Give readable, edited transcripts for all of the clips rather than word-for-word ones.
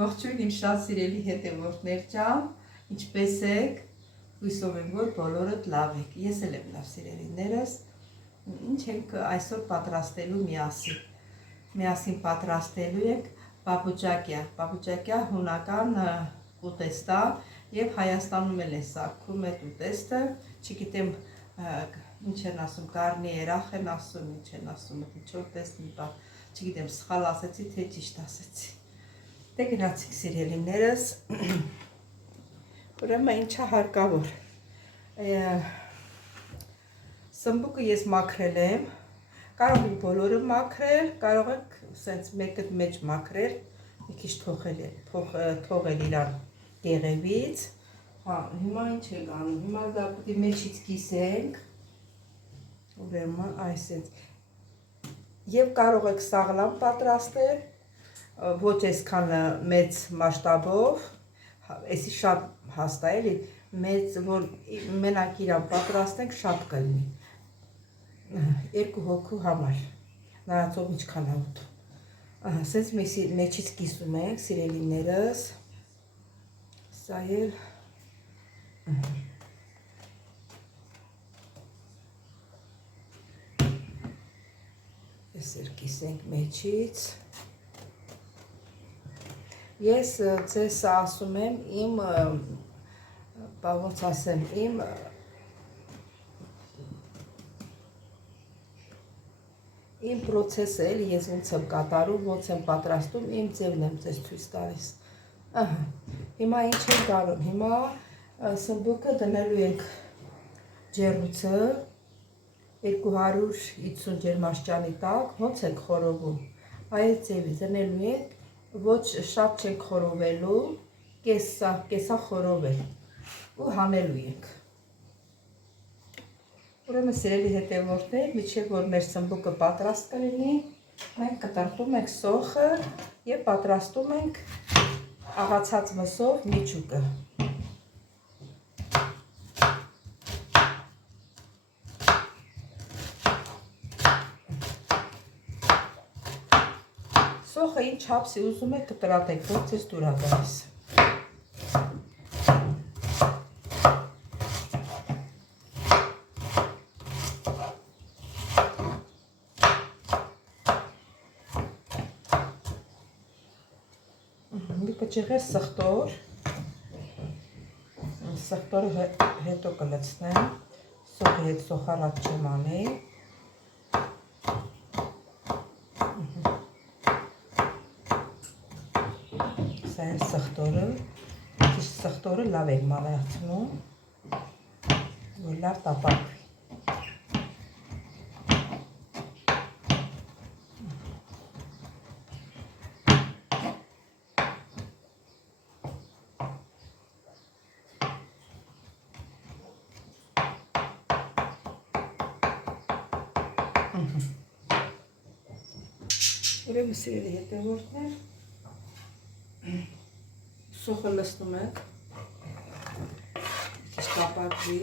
Ողջույն իմ շատ սիրելի հետևորդներ ջան, ինչպե՞ս եք, հույսով եմ, որ բոլորդ լավ եք, ես էլ եմ լավ սիրելիներս, ինչ ենք այսօր պատրաստելու միասին պատրաստելու ենք պապուջակյա հունական ուտեստա և Հայաստանում էլ են սարքում այդ ուտեստը, չգիտեմ ինչ են ասում, կարնի երախ են ասում, ինչ են ասում, ինչ ուտեստ մի բան, չգիտեմ սխալ ասեցի, թե ճիշտ ասեցի, դե գնացիք սիրելիներս, ուրեմն ինչա հարկավոր, սմբուկը ես մաքրել եմ, կարող եք բոլորը մաքրել, կարող եք սենց մեկը մեջ մաքրել, մի քիչ թողել իրան գեղևից, հիմա ինչ ենք անում, հիմա դա պիտի մեջից կիսենք, ուրեմն այսենց, և կարող եք սաղլամ պատրաստել, ոչ այսքան մեծ մասշտաբով, էսի շատ հաստ է էլի, մեծ, որ մենակ իրան պատրաստենք, շատ կլինի, երկու հոգու համար, նայածով ինչքան է ուտում, սենց մեջից կիսում ենք, սիրելիներս, սա էլ, ես էլ կիսենք մեջից, ես ձեզ ասում եմ իմ, ոնց ասեմ, իմ պրոցեսը էլ ես ոնց եմ կատարում, ոնց եմ պատրաստում, իմ ձևն եմ ձեզ ցույց տալիս, հիմա ինչ ենք անում, հիմա սմբուկը դնելու ենք ջեռուցը, 250 ջերմաստիճանի տակ, ոնց ենք խորովում, այդ ձևի դնելու ենք, ոչ շատ չենք խորովելու, կեսա խորովել ու հանելու ենք, ուրեմն սիրելի հետևորդներ, մինչև որ մեր սմբուկը պատրաստ կլինի, մենք կտրտում ենք սոխը և պատրաստում ենք աղացած մսով միջուկը, սոխը ինչ չափսի ուզում եք կտրատեք, որ ձեզ դուր է գալիս, մի պճեղեր սխտորը հետո կլցնեմ, սոխի հետ սոխարատ չեմ անի, սա է սխտորը, սխտորը լավ ենք մանրացնում, որ լավ տապակվի, ուրեմն սիրելի հետևորդներ, սոխը լցնում ենք, քիչ տապակվի,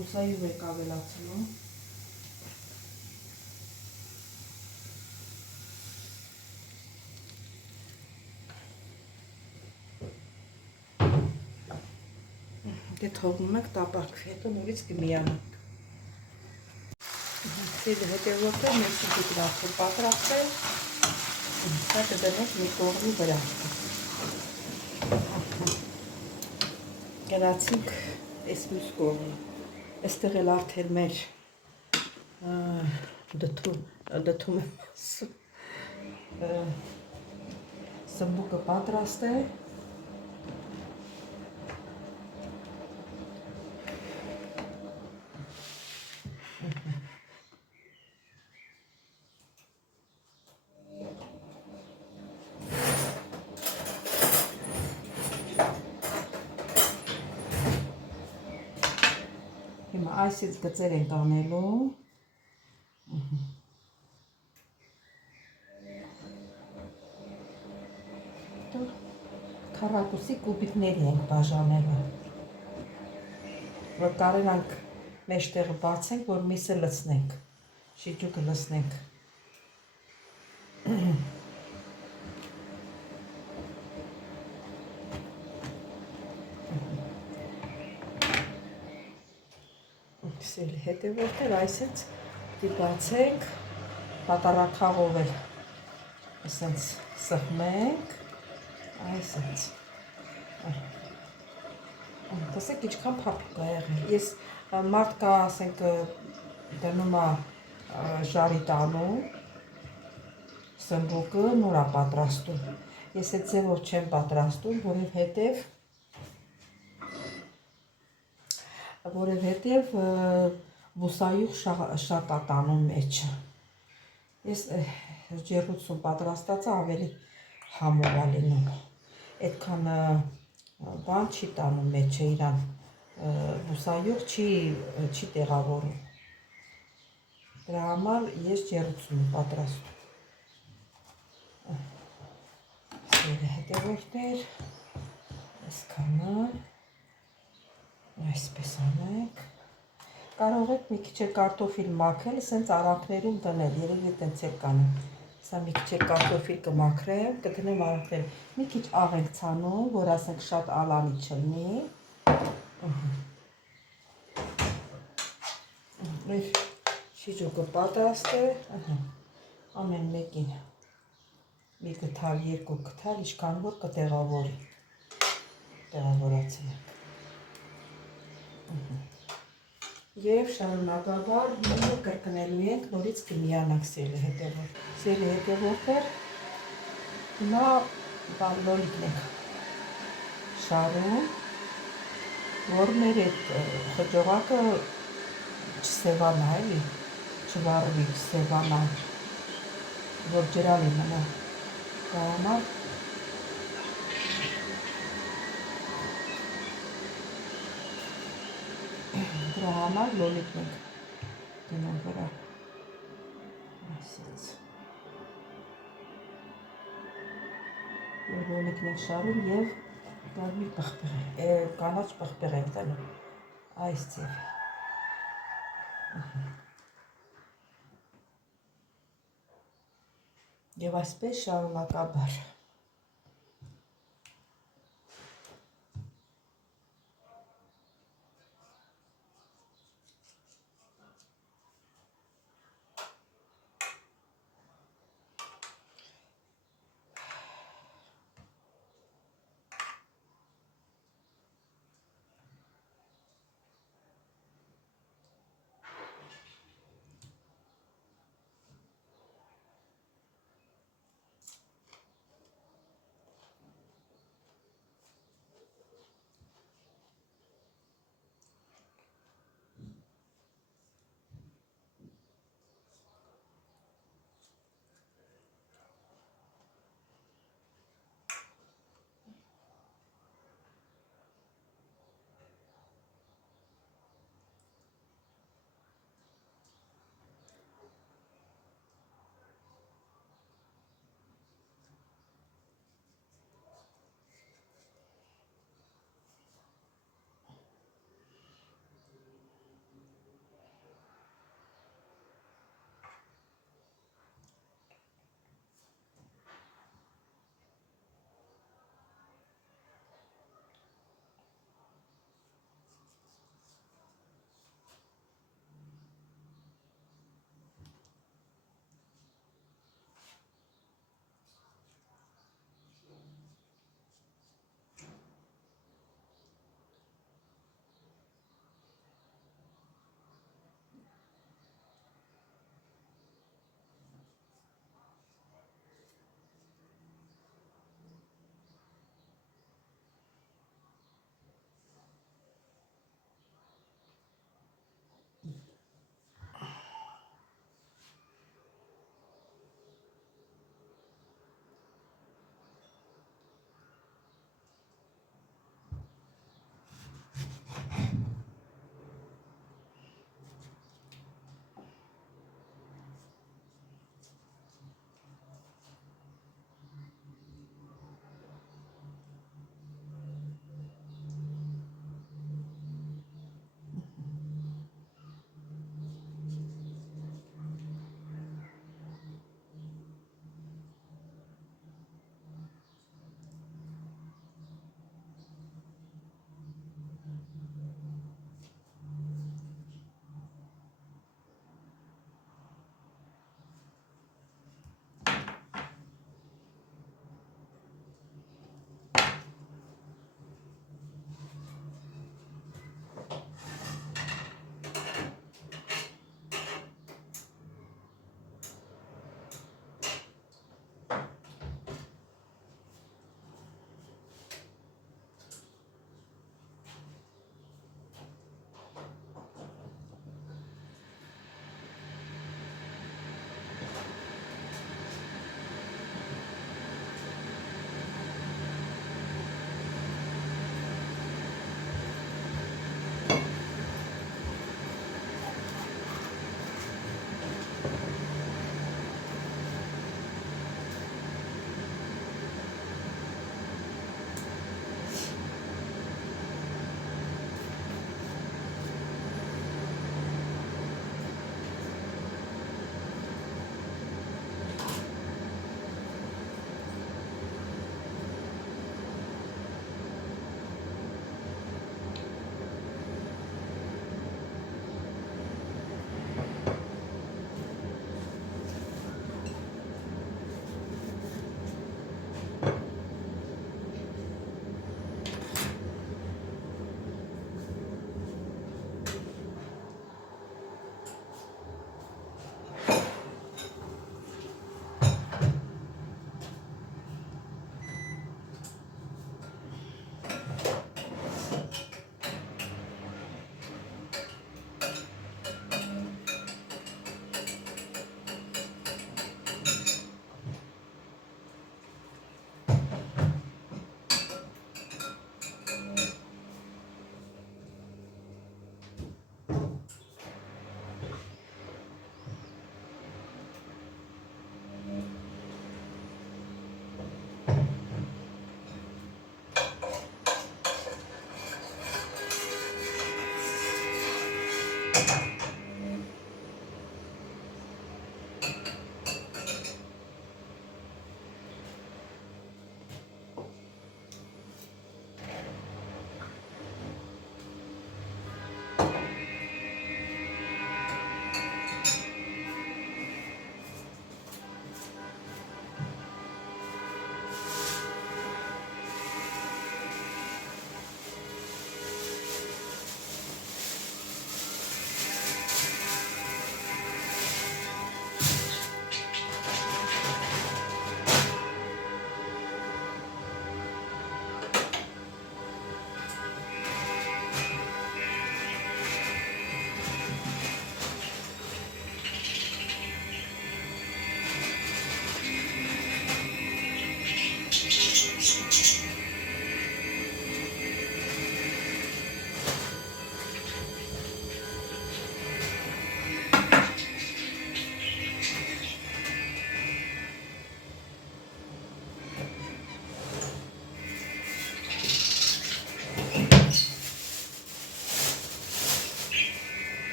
հուսայով եք ավելացնում, դե թողնում ենք տապակվի, հետո նորից կմիանանք, սիրելի հետևորդներ, մեր սմբուկն արդեն պատրաստել, սա կդնենք մի կողմի վրա, գնացինք այս մյուս կողմը, այստեղ էլ արդեն մեր դդում եմ ասում, սմբուկը պատրաստ է, հիմա այսից գծեր ենք անելու, քառակուսի կուբիկների ենք բաժանելու, որ կարենանք մեջտեղը բացենք, որ միսը լցնենք, շիճուկը լցնենք։ Սելի հետևորդներ, այսենց դի բացենք, պատարակաղով էլ ասենց սխմենք, այսենց։ Տեսեք ինչքան փափուկ է եղել։ Ես մարդ կա, ասենք, դնում է ժարի տանում, սմբուկը նոր է պատրաստում։ Ես այդ ձևով չեմ պատրաստում, որովհետև բուսայուղ շատ է տանում մեջը։ Ես ջեռուցում պատրաստածը ավելի համով է լինում։ Այդքան բան չի տանում մեջը իրան, բուսայուղ չի տեղավորում։ Դրա համար ես ջեռուցում եմ պատրաստում։ Սերը հետևորդներ, այսքանը, այսպես անենք։ Կարող եք մի քիչ կարտոֆիլ մաքրել, սենց արանքներում դնել, երևի տենց էլ կանեմ։ Սա մի քիչ կարտոֆիլ կմաքրեմ, կդնեմ արանքներում։ Մի քիչ աղ ենք ցանում, որ ասենք շատ ալանի չլինի։ Մեր շիճուկը պատրաստ է, ամեն մեկին մի գթալ, երկու գթալ, ինչքան որ կտեղավորի, տեղավորացնենք։ Եվ շարունակաբար կրկնելու ենք, նորից կմիանանք սելի հետևորդներ, հիմա լոլիկն ենք շարում, որ մեր այդ խճողակը չսևանա, էլի, չվառվի, սևանա, որ ջրալի մնա, դրա համար լոլիկն ենք դնում վրա, այսից, լոլիկն ենք շարում և կարմիր պղպեղ, կանաչ պղպեղ ենք դնում, այս ձև։ Եվ այսպես շարունակաբար։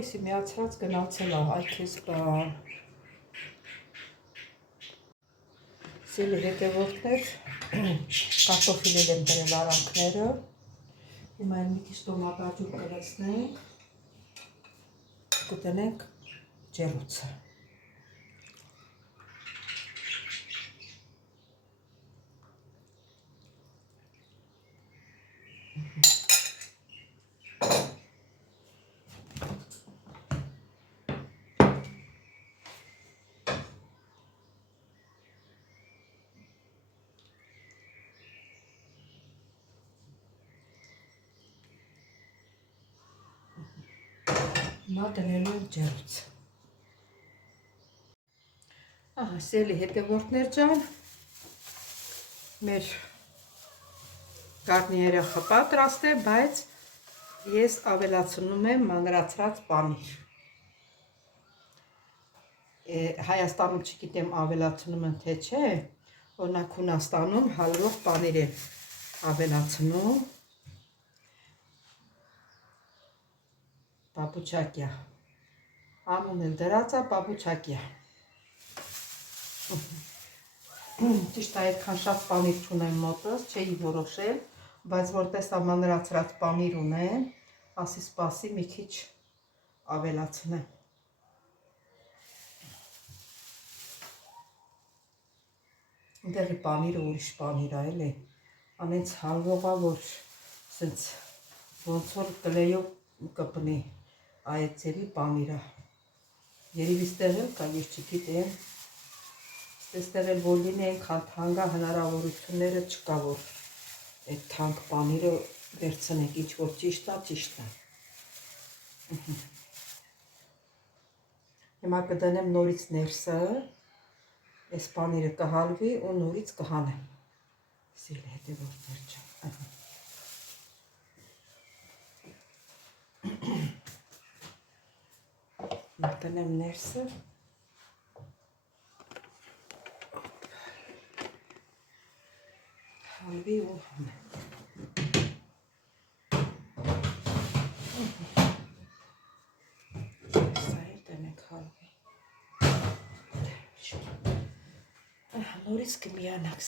Արիսի միացրած գնացել է, այ քեզ բան։ Սիրելի հետևորդներ, կարտոֆիլել եմ դրել արանքները։ Հիմա մի քիչ տոմատաջուր կլցնենք, կտնենք ջեռոցը։ Հիմա դնելու ենք ջեռոցը։ Սիրելի հետևորդներ ջան, մեր գարնիերախը պատրաստ է, բայց ես ավելացնում եմ մանրացրած պանիր։ Հայաստանում չգիտեմ ավելացնում են թե չէ, օրինակ Հունաստանում հալվող պանիր է ավելացնում։ Պապուչակյա, անուն էլ դրած է պապուչակյա։ Ճիշտ է, այդքան շատ պանիր չունեմ մոտս, չէի որոշել, բայց որ տեսա մանրացրած պանիր ունեմ, ասի սպասի մի քիչ ավելացնեմ։ Դեղի պանիրը ուրիշ պանիր է, էլի, անենց հալվողա, որ սենց ոնց որ կլեյով կպնի այդ ձևի պանիրը։ Երևի ստեղ էլ կա, ես չգիտեմ, ստեղ էլ որ լինի այնքան թանկա հնարավորությունները չկա, որ այդ թանկ պանիրը վերցնենք, ինչ որ ճիշտ է, ճիշտ է։ Հիմա կդնեմ նորից ներսը, այս պանիրը կհալվի ու նորից կհանեմ։ Սիրելի հետևորդներ ջան։ Դնեմ ներսը։ Հալվի ու հանեմ։ Սա էլ դնենք հալվի։ Նորից կմիանանք։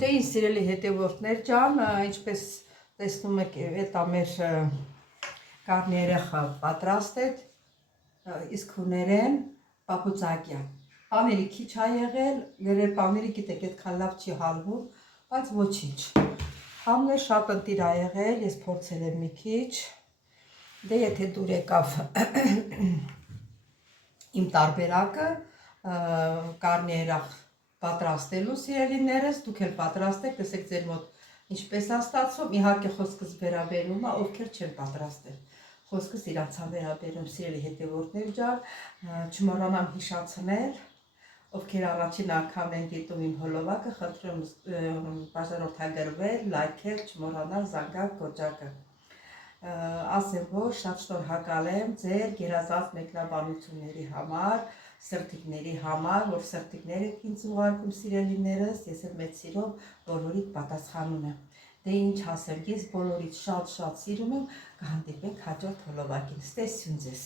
Դե ինձ սիրելի հետևորդներ ջան, ինչպես տեսնում եք, էտա մեր գարնիերախը պատրաստ է, իսկ հուներեն պապուծակյա։ Պանիրի քիչ ա եղել, երբ պանիրը գիտեք, այդքան լավ չի հալվում, բայց ոչինչ։ Համն է շատ ընտիր ա եղել, ես փորձել եմ մի քիչ։ Դե եթե դուր եկավ իմ տարբերակը գարնիերախ պատրաստելու սիրելիներս, դուք էլ պատրաստեք, տեսեք ձեր մոտ ինչպես է ստացվում, իհարկե խոսքս վերաբերում է, ովքեր չեն պատրաստել։ Խոսքս իրանց է վերաբերում, սիրելի հետևորդներ ջան, չմոռանամ հիշացնել, ովքեր առաջին անգամ են դիտում իմ հոլովակը, խնդրում բաժանորդագրվել, լայքել, չմոռանալ զանգակ կոճակը։ Ասեմ, որ շատ շնորհակալ եմ ձեր գերազանց մեկնաբանությունների համար, սրտիկների համար, որ սրտիկներ եք ինձ ուղարկում սիրելիներս, ես էլ մեծ սիրով բոլորիդ պատասխանում եմ։ Դե ինչ ասեմ, ես բոլորիդ շատ սիրում եմ, կհանդիպենք հաջորդ հոլովակին։ Ստեսյուն ձեզ։